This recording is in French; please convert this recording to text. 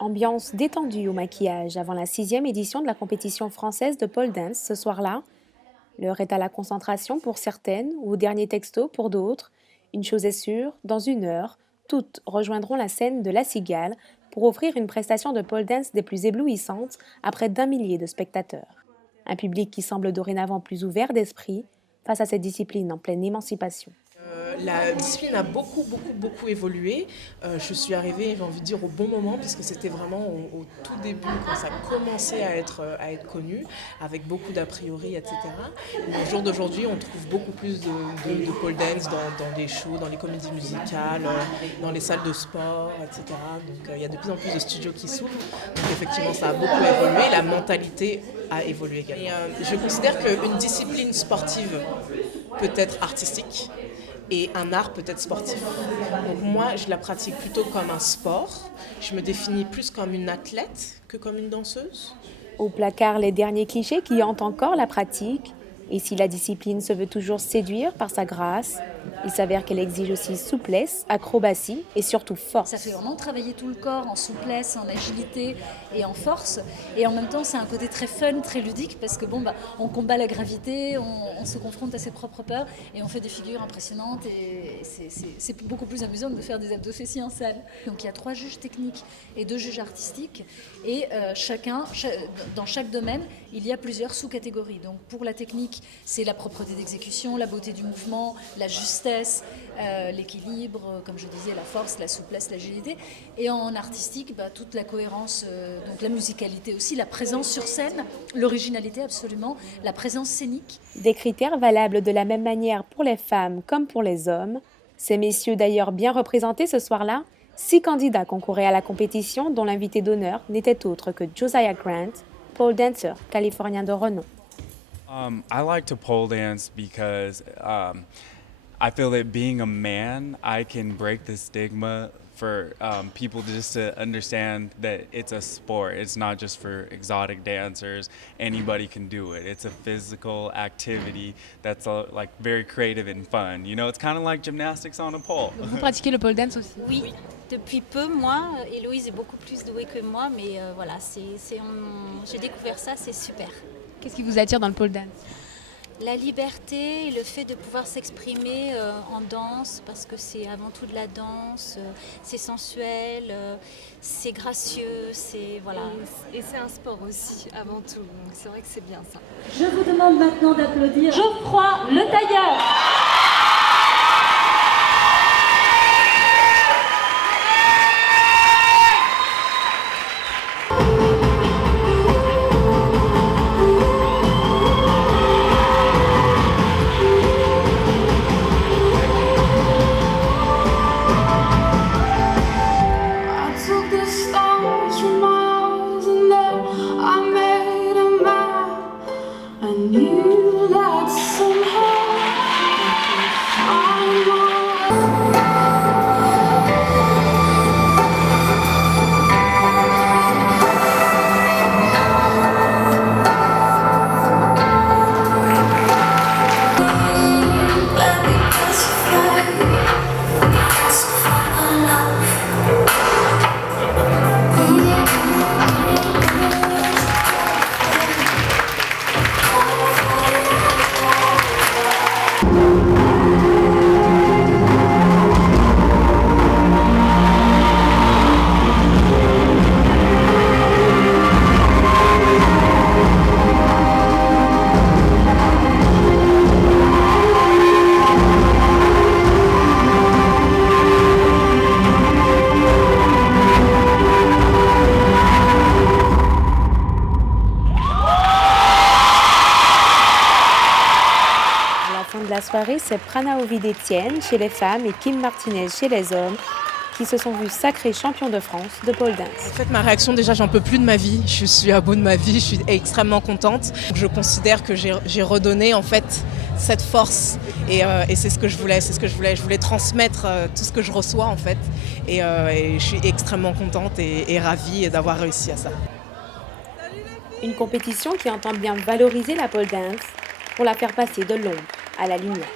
Ambiance détendue au maquillage avant la 6e édition de la compétition française de pole dance ce soir-là. L'heure est à la concentration pour certaines ou au dernier texto pour d'autres. Une chose est sûre, dans une heure, toutes rejoindront la scène de La Cigale pour offrir une prestation de pole dance des plus éblouissantes à près d'1 millier de spectateurs. Un public qui semble dorénavant plus ouvert d'esprit face à cette discipline en pleine émancipation. La discipline a beaucoup évolué. Je suis arrivée, j'ai envie de dire, au bon moment, puisque c'était vraiment au tout début, quand ça commençait à être connu, avec beaucoup d'a priori, etc. Mais au jour d'aujourd'hui, on trouve beaucoup plus de pole dance dans les shows, dans les comédies musicales, dans les salles de sport, etc. Donc il y a de plus en plus de studios qui s'ouvrent. Donc effectivement, ça a beaucoup évolué. La mentalité a évolué également. Et, je considère qu'une discipline sportive peut être artistique, et un art peut être sportif. Donc moi, je la pratique plutôt comme un sport. Je me définis plus comme une athlète que comme une danseuse. Au placard, les derniers clichés qui hantent encore la pratique. Et si la discipline se veut toujours séduire par sa grâce, il s'avère qu'elle exige aussi souplesse, acrobatie et surtout force. Ça fait vraiment travailler tout le corps en souplesse, en agilité et en force. Et en même temps, c'est un côté très fun, très ludique, parce que on combat la gravité, on se confronte à ses propres peurs et on fait des figures impressionnantes. Et c'est beaucoup plus amusant que de faire des abdos fessiers en salle. Donc il y a 3 juges techniques et 2 juges artistiques. Et dans chaque domaine, il y a plusieurs sous-catégories. Donc pour la technique, c'est la propreté d'exécution, la beauté du mouvement, la justesse, l'équilibre, comme je disais, la force, la souplesse, l'agilité. Et en artistique, toute la cohérence, donc la musicalité aussi, la présence sur scène, l'originalité absolument, la présence scénique. Des critères valables de la même manière pour les femmes comme pour les hommes. Ces messieurs d'ailleurs bien représentés ce soir-là, 6 candidats concouraient à la compétition dont l'invité d'honneur n'était autre que Josiah Grant, pole dancer californien de renom. I like to pole dance because I feel that being a man, I can break the stigma for people just to understand that it's a sport. It's not just for exotic dancers. Anybody can do it. It's a physical activity that's like very creative and fun. You know, it's kind of like gymnastics on a pole. Vous pratiquez le pole dance aussi? Oui, depuis peu, moi. Héloïse est beaucoup plus douée que moi, mais voilà, j'ai découvert ça, c'est super. Qu'est-ce qui vous attire dans le pole dance? La liberté et le fait de pouvoir s'exprimer en danse, parce que c'est avant tout de la danse, c'est sensuel, c'est gracieux, c'est voilà. Et c'est un sport aussi, avant tout, donc c'est vrai que c'est bien ça. Je vous demande maintenant d'applaudir Geoffroy Le Tailleur. La soirée, c'est Prana Ovid-Etienne chez les femmes et Kim Martinez chez les hommes qui se sont vus sacrés champions de France de pole dance. En fait, ma réaction, déjà, j'en peux plus de ma vie. Je suis à bout de ma vie, je suis extrêmement contente. Je considère que j'ai redonné, en fait, cette force. Et c'est ce que je voulais, Je voulais transmettre tout ce que je reçois, en fait. Et je suis extrêmement contente et ravie d'avoir réussi à ça. Une compétition qui entend bien valoriser la pole dance pour la faire passer de l'ombre à la lumière.